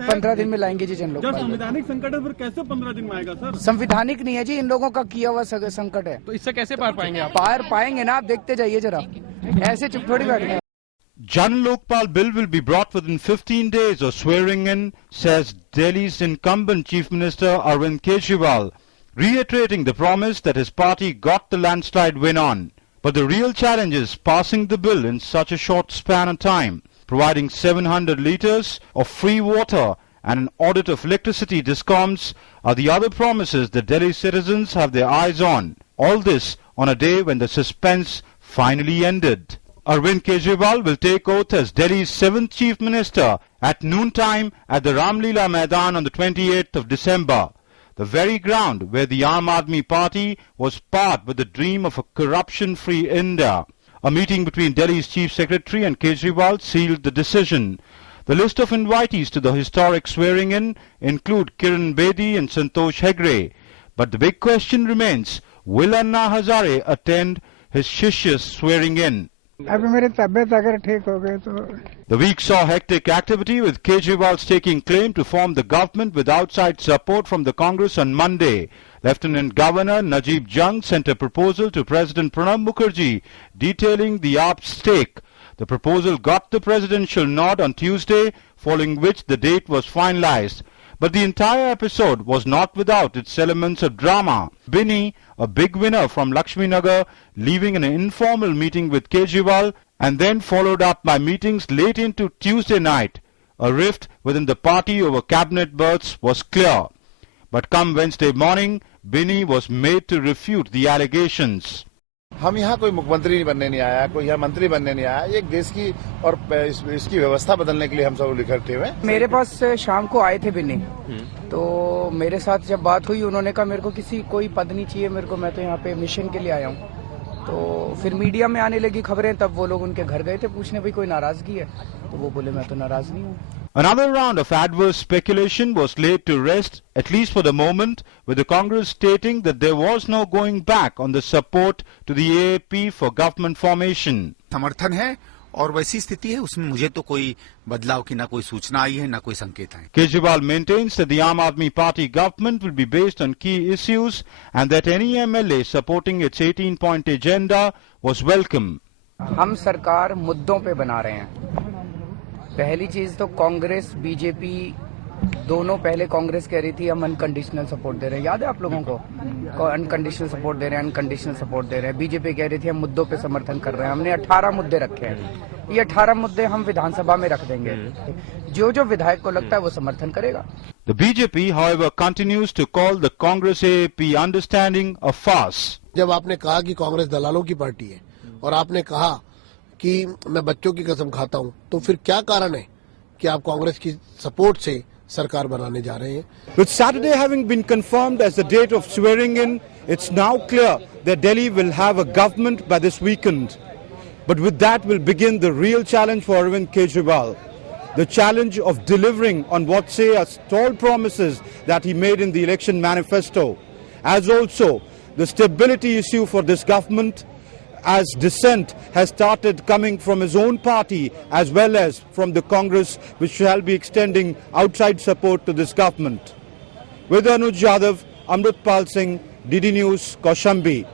15 दिन में लाएंगे जी जन लोकपाल। संवैधानिक संकट है फिर कैसे 15 दिन में आएगा सर? संवैधानिक नहीं है जी, इन लोगों का किया हुआ संकट है। तो इससे कैसे पार पाएंगे आप? पार पाएंगे ना, आप देखते जाइए जरा, ऐसे चुप थोड़ी बैठ गए। Jan Lokpal bill will be brought within 15 days of swearing in, says Delhi's incumbent Chief Minister Arvind Kejriwal, reiterating the promise that his party got the landslide win on. But the real challenge is passing the bill in such a short span of time, providing 700 litres of free water and an audit of electricity discoms are the other promises that Delhi citizens have their eyes on. All this on a day when the suspense finally ended. Arvind Kejriwal will take oath as Delhi's 7th Chief Minister at noontime at the Ramlila Maidan on the 28th of December, the very ground where the Aam Aadmi Party was part with the dream of a corruption-free India. A meeting between Delhi's Chief Secretary and Kejriwal sealed the decision. The list of invitees to the historic swearing-in include Kiran Bedi and Santosh Hegde. But the big question remains, will Anna Hazare attend his Shishya's swearing-in? The week saw hectic activity with Kejriwal taking claim to form the government with outside support from the Congress on Monday. Lieutenant Governor Najib Jung sent a proposal to President Pranab Mukherjee detailing the AAP's stake. The proposal got the presidential nod on Tuesday, following which the date was finalized. But the entire episode was not without its elements of drama. Binny, a big winner from Lakshmi Nagar, leaving an informal meeting with Kejriwal and then followed up by meetings late into Tuesday night. A rift within the party over cabinet berths was clear. But come Wednesday morning, Binny was made to refute the allegations. हम यहाँ कोई मुख्यमंत्री बनने नहीं आया, कोई यहाँ मंत्री बनने नहीं आया, एक देश की और इसकी व्यवस्था बदलने के लिए हम सब इकट्ठे हुए। मेरे पास शाम को आए थे बिन्नी, तो मेरे साथ जब बात हुई उन्होंने कहा मेरे को कोई पद नहीं चाहिए मेरे को, मैं तो यहाँ पे मिशन के लिए आया हूँ। तो फिर मीडिया में आने लगी खबरें, तब वो लोग उनके घर गए थे पूछने भाई कोई नाराजगी है, तो वो बोले मैं तो नाराज नहीं हूँ। Another round of adverse speculation was laid to rest, at least for the moment, with the Congress stating that there was no going back on the support to the AAP for government formation. समर्थन है और वैसी स्थिति है, उसमें मुझे तो कोई बदलाव की ना कोई सूचना आई है ना कोई संकेत है। Kejriwal maintains that the Aam Aadmi Party government will be based on key issues and that any MLA supporting its 18-point agenda was welcome. हम सरकार मुद्दों पे बना रहे हैं। पहली चीज तो कांग्रेस बीजेपी दोनों, पहले कांग्रेस कह रही थी हम अनकंडीशनल सपोर्ट दे रहे हैं, याद है आप लोगों को, अनकंडीशनल सपोर्ट दे रहे हैं, अनकंडीशनल सपोर्ट दे रहे हैं। बीजेपी कह रही थी हम मुद्दों पे समर्थन कर रहे हैं, हमने 18 मुद्दे रखे हैं, ये 18 मुद्दे हम विधानसभा में रख देंगे, जो जो विधायक को लगता है वो समर्थन करेगा। The BJP, however, continues to call the Congress AAP understanding a farce. जब आपने कहा कि कांग्रेस दलालों की पार्टी है और आपने कहा कि मैं बच्चों की कसम खाता हूं, तो फिर क्या कारण है कि आप कांग्रेस की सपोर्ट से सरकार बनाने जा रहे हैं? With Saturday having been confirmed as the date of swearing in, it's now clear that Delhi will have a government by this weekend. But with that will begin the real challenge for Arvind Kejriwal. The challenge of delivering on what say are stalled promises that he made in the election manifesto. As also the stability issue for this government, as dissent has started coming from his own party as well as from the Congress, which shall be extending outside support to this government. With Anuj Yadav, Amritpal Singh, DD News, Kaushambi.